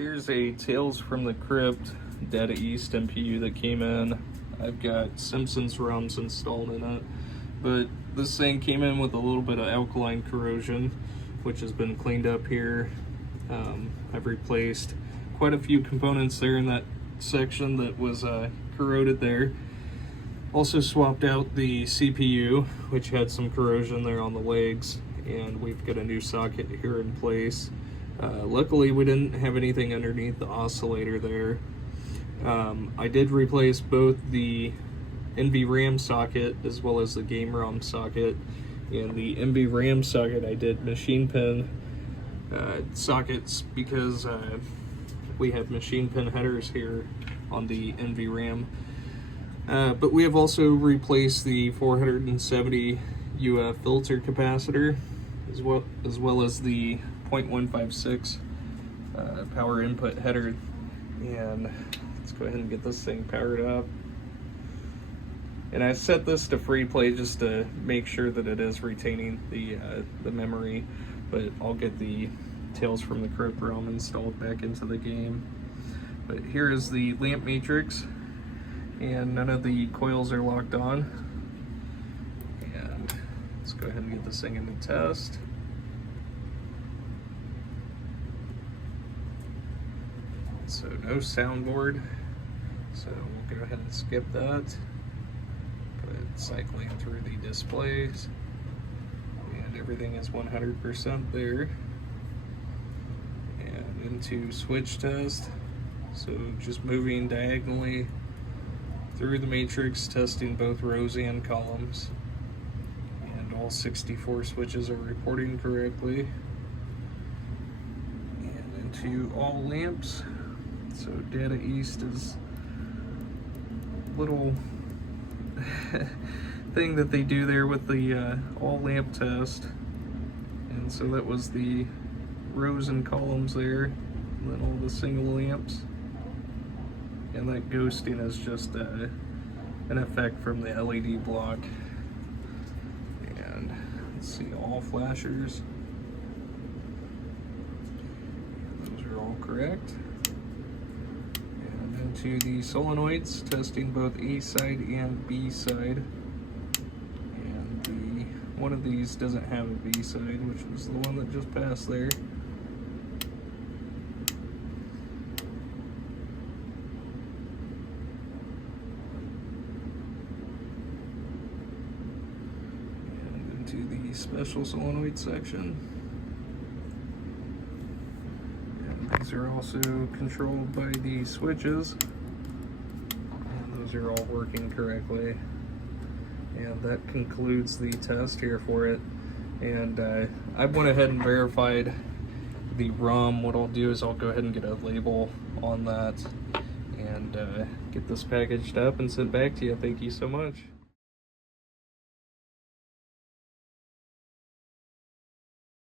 Here's a Tales from the Crypt Data East MPU that came in. I've got Simpsons ROMs installed in it, but this thing came in with a little bit of alkaline corrosion, which has been cleaned up here. I've replaced quite a few components there in that section that was corroded there. Also swapped out the CPU, which had some corrosion there on the legs, and we've got a new socket here in place. Luckily we didn't have anything underneath the oscillator there. I did replace both the NVRAM socket as well as the game ROM socket. And the NVRAM socket I did machine pin sockets because we have machine pin headers here on the NVRAM. But we have also replaced the 470 UF filter capacitor as well as the 0.156 power input header. And let's go ahead and get this thing powered up. And I set this to free play just to make sure that it is retaining the memory, but I'll get the Tales from the Crypt ROM installed back into the game. But here is the lamp matrix, and none of the coils are locked on. And let's go ahead and get this thing into test. So no soundboard, so we'll go ahead and skip that. Put it cycling through the displays, and everything is 100% there. And into switch test, so just moving diagonally through the matrix, testing both rows and columns, and all 64 switches are reporting correctly. And into all lamps. So Data East is a little thing that they do there with the all lamp test. And so that was the rows and columns there, and then all the single lamps. And that ghosting is just an effect from the LED block. And let's see, all flashers. Those are all correct. To the solenoids, testing both A side and B side. And one of these doesn't have a B side, which was the one that just passed there. And into the special solenoid section. These are also controlled by the switches, and those are all working correctly. And that concludes the test here for it. And I went ahead and verified the ROM. What I'll do is I'll go ahead and get a label on that and get this packaged up and sent back to you. Thank you so much.